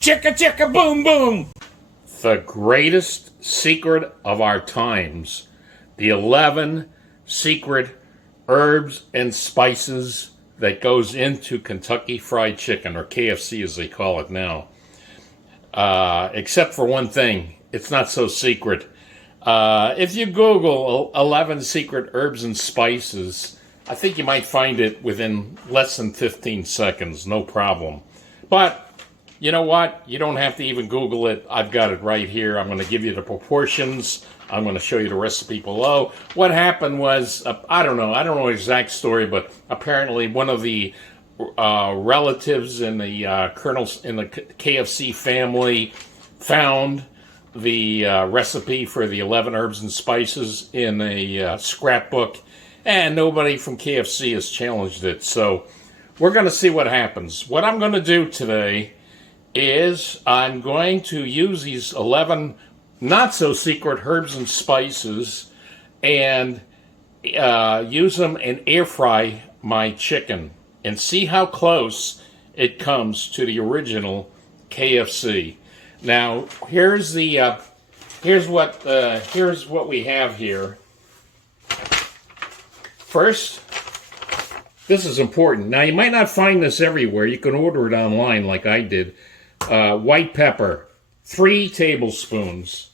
Chicka chicka boom boom! The greatest secret of our times. The 11 secret herbs and spices that goes into Kentucky Fried Chicken, or KFC as they call it now. Except for one thing, it's not so secret. If you Google 11 secret herbs and spices, I think you might find it within less than 15 seconds, no problem. But you know what? You don't have to even Google it. I've got it right here. I'm going to give you the proportions. I'm going to show you the recipe below. What happened was, I don't know the exact story, but apparently one of the relatives in the Colonel's in the KFC family found the recipe for the 11 herbs and spices in a scrapbook, and nobody from KFC has challenged it. So we're going to see what happens. What I'm going to do today is I'm going to use these 11 not-so-secret herbs and spices and use them and air fry my chicken and see how close it comes to the original KFC. Now, here's what we have here. First, this is important. Now, you might not find this everywhere. You can order it online like I did. White pepper, 3 tablespoons.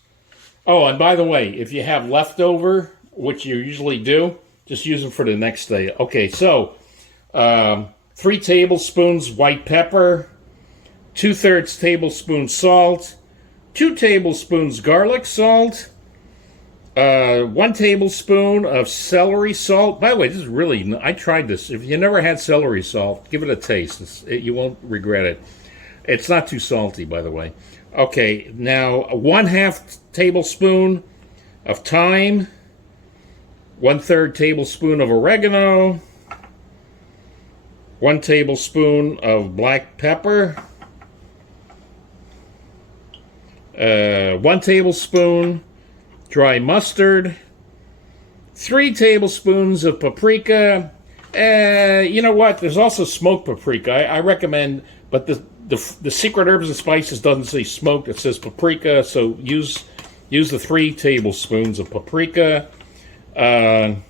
Oh, and by the way, if you have leftover, which you usually do, just use them for the next day. Okay, so 3 tablespoons white pepper, 2/3 tablespoon salt, 2 tablespoons garlic salt, 1 tablespoon of celery salt. By the way, this is really, I tried this. If you never had celery salt, give it a taste. You won't regret it. It's not too salty, by the way. Okay, now 1/2 tablespoon of thyme, 1/3 tablespoon of oregano, 1 tablespoon of black pepper, 1 tablespoon dry mustard, 3 tablespoons of paprika. You know what? There's also smoked paprika. I recommend, but the secret herbs and spices doesn't say smoked, it says paprika, so use the 3 tablespoons of paprika, 1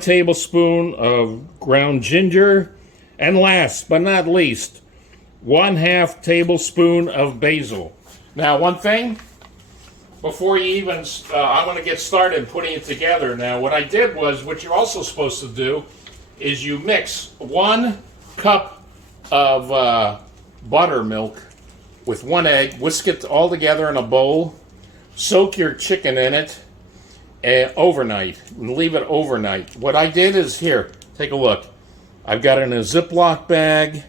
tablespoon of ground ginger, and last but not least, 1/2 tablespoon of basil. Now, one thing, before you even, I'm going to get started putting it together. Now, what I did was, what you're also supposed to do, is you mix 1 cup of buttermilk with 1 egg, whisk it all together in a bowl, soak your chicken in it overnight, and leave it overnight. What I did is, here, take a look. I've got it in a Ziploc bag,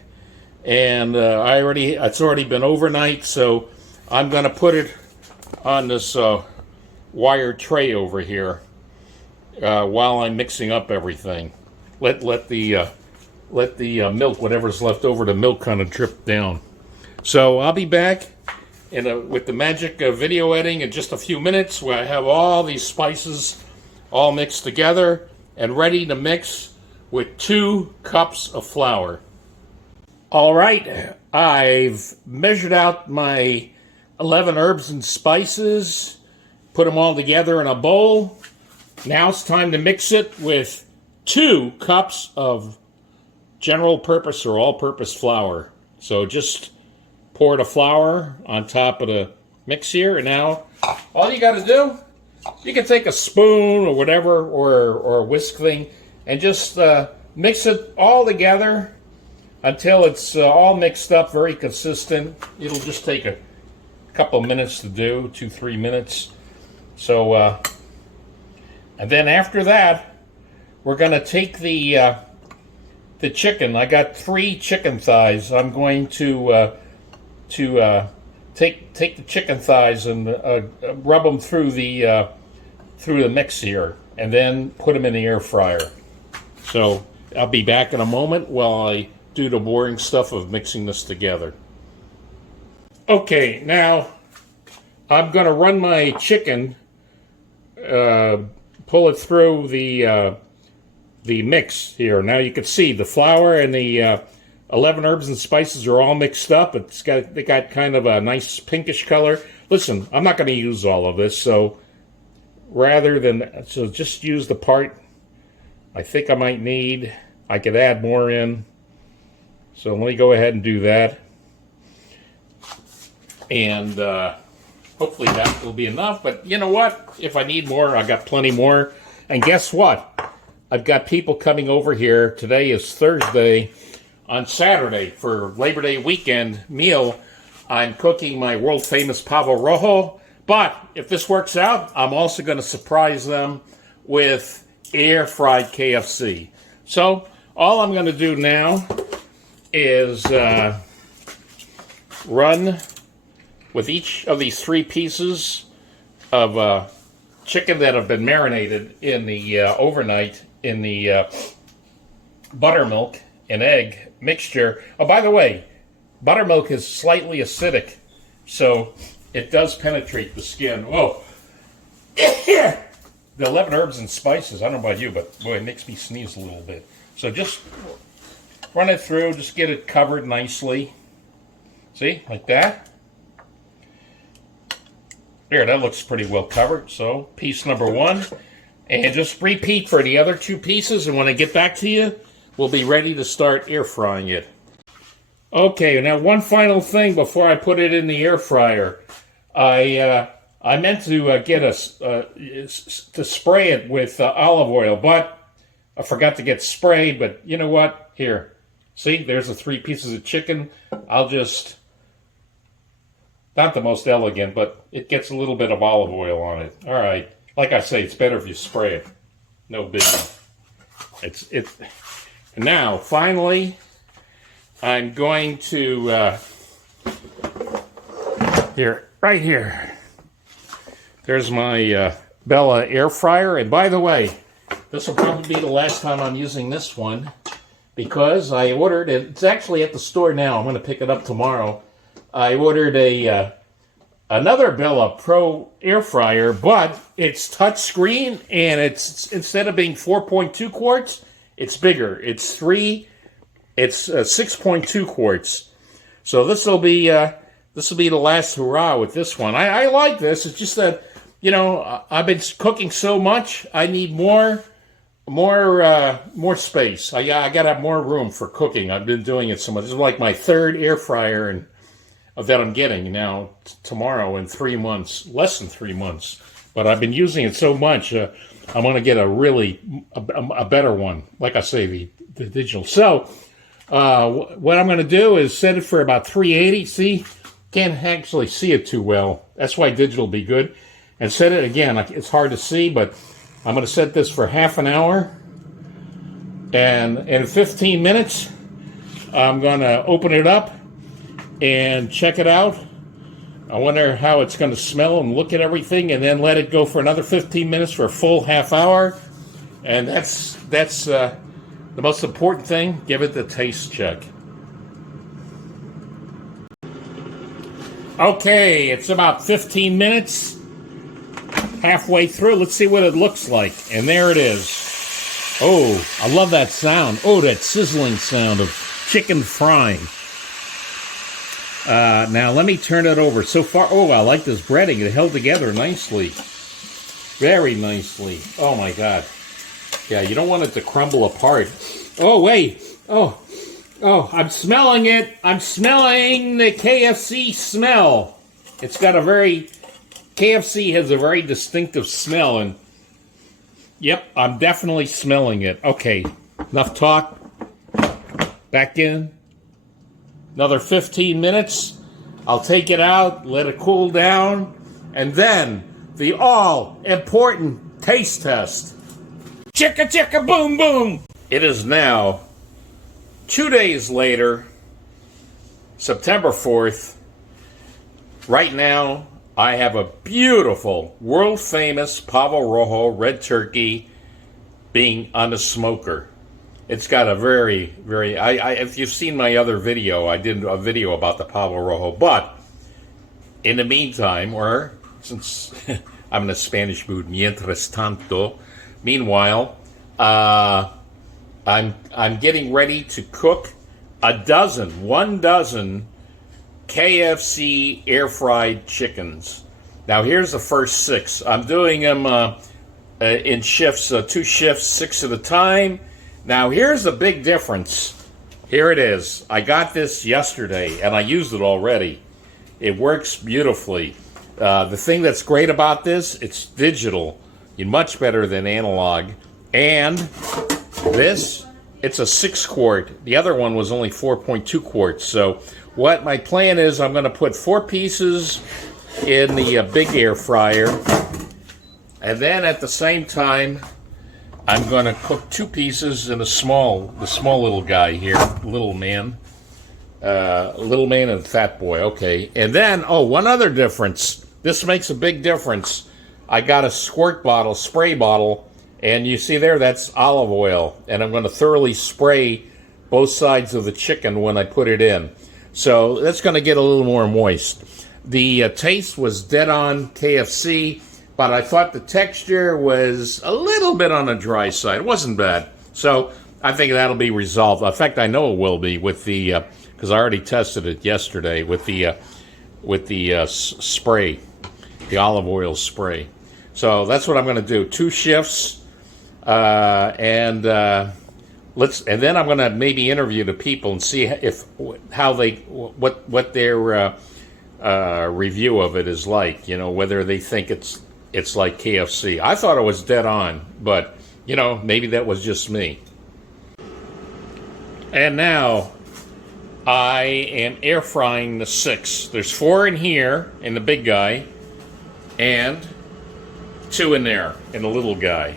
and it's already been overnight, so I'm going to put it on this wire tray over here while I'm mixing up everything. Let the milk, whatever's left over, the milk kind of drip down. So I'll be back with the magic of video editing in just a few minutes, where I have all these spices all mixed together and ready to mix with 2 cups of flour. All right, I've measured out my 11 herbs and spices, put them all together in a bowl. Now it's time to mix it with 2 cups of general purpose or all-purpose flour. So just pour the flour on top of the mix here, and now all you got to do, you can take a spoon or whatever, or a whisk thing, and just mix it all together until it's all mixed up, very consistent. It'll just take a couple of minutes to do, 2-3 minutes. So, and then after that, we're going to take the chicken. I got 3 chicken thighs. I'm going to take the chicken thighs and rub them through the mix here, and then put them in the air fryer. So I'll be back in a moment while I do the boring stuff of mixing this together. Okay, now I'm going to run my chicken, pull it through the mix here. Now you can see the flour and the 11 herbs and spices are all mixed up. They got kind of a nice pinkish color. Listen, I'm not going to use all of this, so just use the part I think I might need. I could add more in. So let me go ahead and do that. And hopefully that will be enough. But you know what? If I need more, I got plenty more. And guess what? I've got people coming over here. Today is Thursday. On Saturday, for Labor Day weekend meal, I'm cooking my world-famous pavo rojo. But if this works out, I'm also going to surprise them with air-fried KFC. So all I'm going to do now is run with each of these 3 pieces of chicken that have been marinated in the overnight in the buttermilk and egg mixture. Oh, by the way, buttermilk is slightly acidic, so it does penetrate the skin. Whoa. The 11 herbs and spices, I don't know about you, but boy, it makes me sneeze a little bit. So just run it through, just get it covered nicely. See, like that. There, that looks pretty well covered. So piece number 1. And just repeat for the other 2 pieces, and when I get back to you, we'll be ready to start air frying it. Okay, now one final thing before I put it in the air fryer. I meant to to spray it with olive oil, but I forgot to get sprayed. But you know what? Here, see, there's the 3 pieces of chicken. I'll just, not the most elegant, but it gets a little bit of olive oil on it. All right, like I say, it's better if you spray it. No biggie. Now, finally, I'm going to, right here. There's my Bella air fryer. And by the way, this will probably be the last time I'm using this one because I ordered it. It's actually at the store now. I'm going to pick it up tomorrow. I ordered another Bella Pro air fryer, but it's touch screen, and it's, instead of being 4.2 quarts, it's bigger. It's 6.2 quarts. So this will be the last hurrah with this one. I like this. It's just that, you know, I've been cooking so much. I need more space. I gotta have more room for cooking. I've been doing it so much. This is like my 3rd air fryer that I'm getting now tomorrow in 3 months, less than 3 months. But I've been using it so much. I'm going to get a better one. Like I say, the digital. So what I'm going to do is set it for about 380. See, can't actually see it too well. That's why digital will be good. And set it again. It's hard to see, but I'm going to set this for half an hour. And in 15 minutes, I'm going to open it up and check it out. I wonder how it's going to smell and look at everything, and then let it go for another 15 minutes for a full half hour. And that's the most important thing. Give it the taste check. Okay, it's about 15 minutes. Halfway through. Let's see what it looks like. And there it is. Oh, I love that sound. Oh, that sizzling sound of chicken frying. Now let me turn it over. So far, oh, I like this breading. It held together nicely. Very nicely. Oh my God. Yeah, you don't want it to crumble apart. Oh, wait. Oh, I'm smelling it. I'm smelling the KFC smell. It's got KFC has a very distinctive smell, and yep, I'm definitely smelling it. Okay, enough talk. Back in. Another 15 minutes. I'll take it out, let it cool down, and then the all-important taste test. Chicka, chicka, boom, boom. It is now 2 days later, September 4th. Right now, I have a beautiful, world-famous Pavo Rojo red turkey being on the smoker. It's got a very, very... if you've seen my other video, I did a video about the Pavo Rojo. But in the meantime, or since I'm in a Spanish mood, mientras tanto, meanwhile, I'm getting ready to cook one dozen KFC air fried chickens. Now here's the first 6. I'm doing them in shifts, 2 shifts, 6 at a time. Now here's the big difference. Here it is. I got this yesterday and I used it already. It works beautifully. The thing that's great about this, it's digital. Much better than analog. And this, it's a 6 quart. The other one was only 4.2 quarts. So what my plan is, I'm going to put 4 pieces in the big air fryer. And then at the same time, I'm going to cook 2 pieces in the small little guy here, little man and fat boy. Okay. And then, one other difference. This makes a big difference. I got a squirt bottle, spray bottle, and you see there, that's olive oil. And I'm going to thoroughly spray both sides of the chicken when I put it in. So that's going to get a little more moist. The taste was dead on KFC, but I thought the texture was a little bit on the dry side. It wasn't bad. So I think that'll be resolved. In fact, I know it will be with the, because I already tested it yesterday with the spray, the olive oil spray. So that's what I'm going to do. 2 shifts, and then I'm going to maybe interview the people and see what their review of it is like. Whether they think it's like KFC. I thought it was dead on, but maybe that was just me. And now I am air frying the 6. There's 4 in here in the big guy, and 2 in there in the little guy.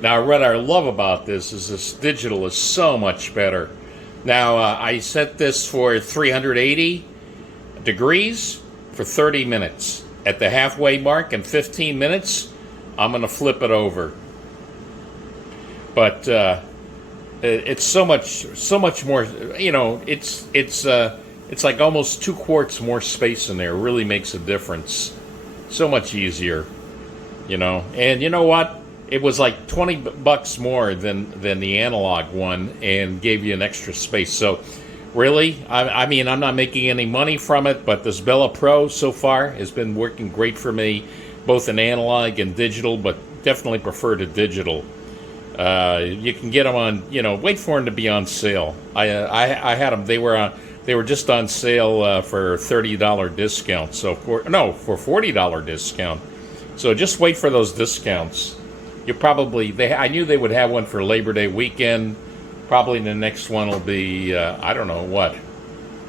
Now, what I love about this is this digital is so much better. Now, I set this for 380 degrees for 30 minutes. At the halfway mark in 15 minutes, I'm going to flip it over. But it's so much more. It's like almost 2 quarts more space in there. It really makes a difference. So much easier, And you know what? It was like $20 more than the analog one, and gave you an extra space. So, really, I mean, I'm not making any money from it, but this Bella Pro so far has been working great for me, both in analog and digital, but definitely prefer to digital. You can get them on, wait for them to be on sale. I had them. They were just on sale for $30 discount. So for $40 discount. So just wait for those discounts. I knew they would have one for Labor Day weekend. Probably the next one will be, I don't know what,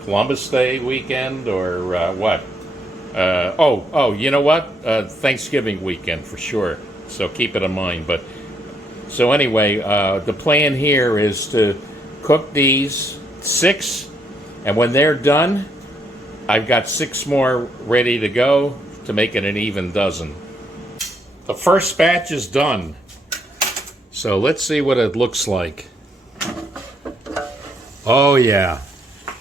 Columbus Day weekend or what? You know what? Thanksgiving weekend for sure. So keep it in mind. So anyway, the plan here is to cook these 6, and when they're done, I've got 6 more ready to go to make it an even dozen. The first batch is done. So let's see what it looks like. Oh, yeah.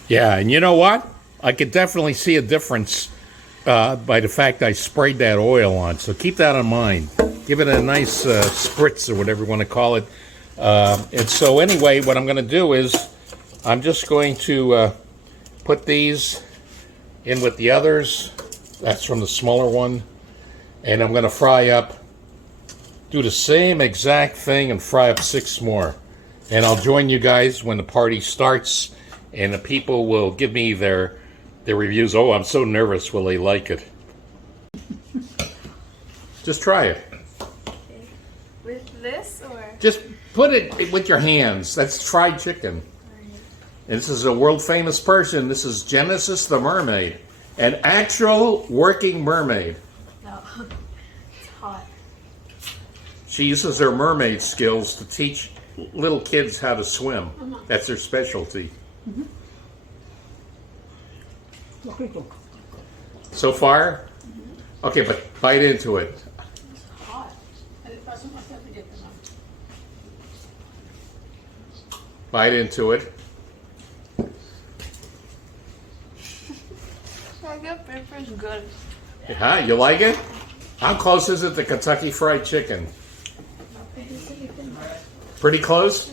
Yeah, and you know what? I could definitely see a difference by the fact I sprayed that oil on. So keep that in mind. Give it a nice spritz or whatever you want to call it. And so anyway, what I'm going to do is I'm just going to put these in with the others. That's from the smaller one. And I'm going to fry up, do the same exact thing and fry up 6 more. And I'll join you guys when the party starts and the people will give me their reviews. Oh, I'm so nervous. Will they like it? Just try it. Okay. With this or? Just put it with your hands. That's fried chicken. Right. And this is a world famous person. This is Genesis the mermaid. An actual working mermaid. No, it's hot. She uses her mermaid skills to teach little kids how to swim. That's their specialty. So far? Okay, but bite into it. It's hot. Bite into it. I got pepper's good. Huh? You like it? How close is it to Kentucky Fried Chicken? Pretty close?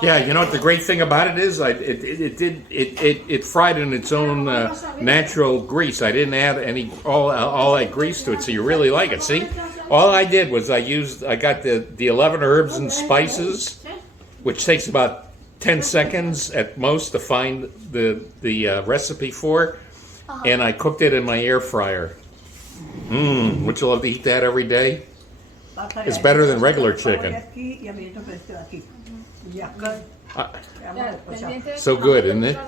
Yeah, you know what the great thing about it is? It fried in its own natural grease. I didn't add all that grease to it, so you really like it. See, all I did was I got the 11 herbs and spices, which takes about 10 seconds at most to find the recipe for, and I cooked it in my air fryer. Would you love to eat that every day? It's better than regular chicken. So good, isn't it?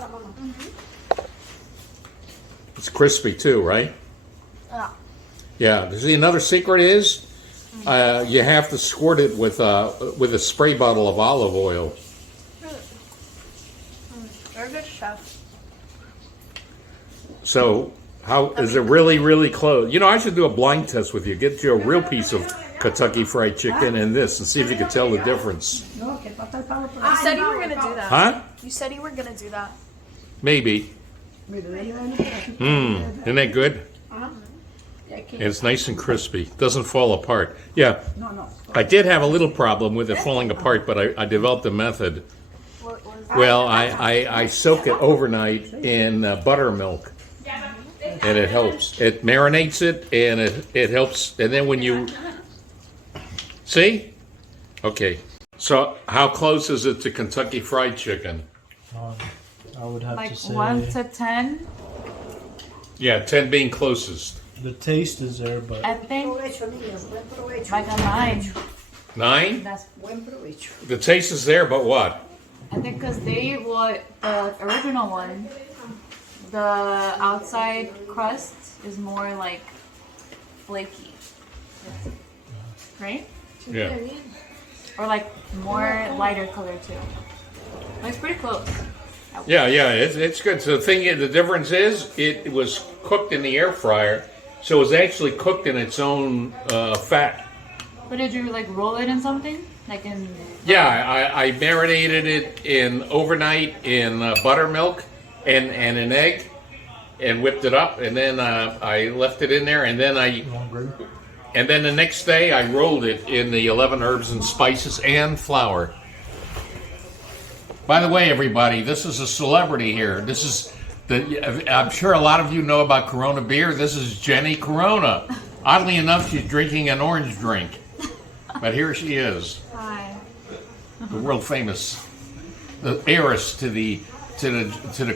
It's crispy too, right? Yeah. See, another secret is you have to squirt it with a spray bottle of olive oil. You're a good chef. So how is it really, really close? You know, I should do a blind test with you. Get you a real piece of Kentucky Fried Chicken and this, and see if you can tell the difference. You said you were gonna do that. Huh? You said you were gonna do that. Maybe. Isn't that good? It's nice and crispy. Doesn't fall apart. Yeah. I did have a little problem with it falling apart, but I developed a method. What was that? Well, I soak it overnight in buttermilk, and it helps. It marinates it, and it helps. And then when you see, okay. So how close is it to Kentucky Fried Chicken? I would have Like to say 1 to 10. Yeah, 10 being closest. the taste is there, but I think like a 9. 9? That's The taste is there, but what? I think because the original one, the outside crust is more like flaky, right? Yeah. Or like more lighter color too. Like, it's pretty close. Yeah, it's good. So the difference is it was cooked in the air fryer, so it was actually cooked in its own fat. But did you like roll it in something? Like in Yeah, I marinated it in overnight in buttermilk and an egg, and whipped it up, and then I left it in there, and then the next day I rolled it in the 11 herbs and spices and flour. By the way, everybody, this is a celebrity here. This is I'm sure a lot of you know about Corona beer. This is Jenny Corona. Oddly enough, she's drinking an orange drink, but here she is, Hi. the world famous, the heiress to the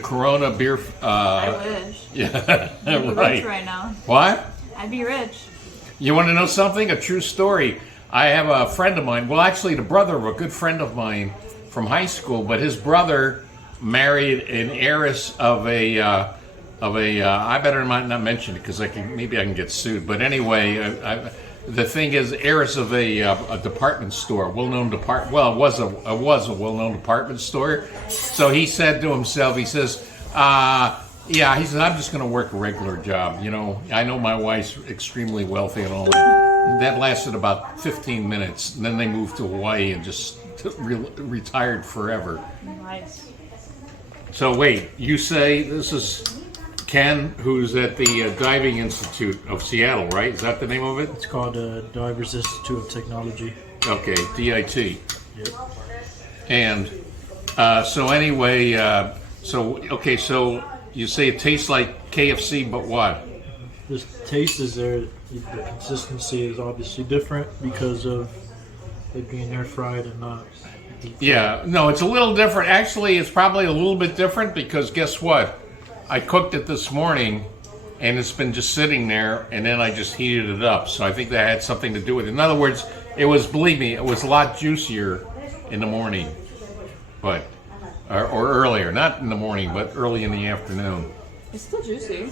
Corona beer. I wish. Yeah, I'd be right. rich right now. What? I'd be rich. You want to know something? A true story. I have a friend of mine. Well, actually, the brother of a good friend of mine from high school, but his brother married an heiress of a. I better not mention it because maybe I can get sued. But anyway, the thing is, heiress of a department store, well-known department. Well, it was a well-known department store. So he said to himself, he says, yeah, he said, I'm just going to work a regular job. You know, I know my wife's extremely wealthy and all that. That lasted about 15 minutes. And then they moved to Hawaii and just retired forever. Nice. So wait, you say this is Ken, who's at the Diving Institute of Seattle, right? Is that the name of it? it's called Divers Institute of Technology. Okay, DIT. Yep. And so anyway, so you say it tastes like KFC, but what? The taste is there. The consistency is obviously different because of it being air fried and not deep fried. Yeah, no, it's a little different. Actually, it's probably a little bit different because guess what? I cooked it this morning, and it's been just sitting there, and then I just heated it up. So I think that had something to do with it. In other words, believe me, it was a lot juicier in the morning, but or earlier, not in the morning, but early in the afternoon. It's still juicy.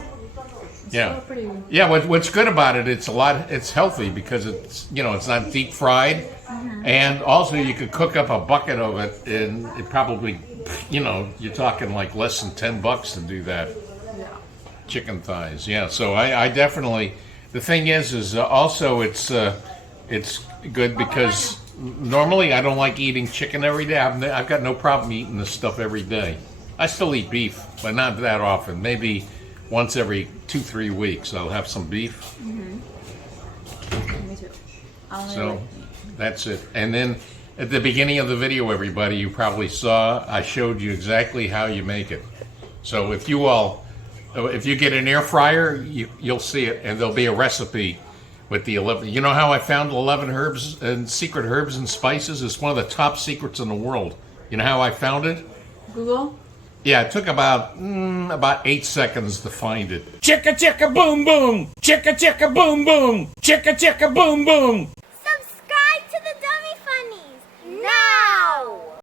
It's Yeah. still pretty. Yeah, what's good about it? It's healthy because it's not deep fried, and also you could cook up a bucket of it, and it probably, you're talking like less than $10 to do that. Yeah. Chicken thighs, yeah. So I definitely. The thing is also it's good because normally I don't like eating chicken every day. I've got no problem eating this stuff every day. I still eat beef, but not that often. Maybe once every 2-3 weeks I'll have some beef. Me too. I only So like that's it. And then At the beginning of the video, everybody, you probably saw, I showed you exactly how you make it. So if you get an air fryer, you'll see it, and there'll be a recipe with the 11. You know how I found 11 herbs and secret herbs and spices? It's one of the top secrets in the world. You know how I found it? Google? Yeah, it took about 8 seconds to find it. Chicka chicka boom boom, chicka chicka boom boom, chicka chicka boom boom.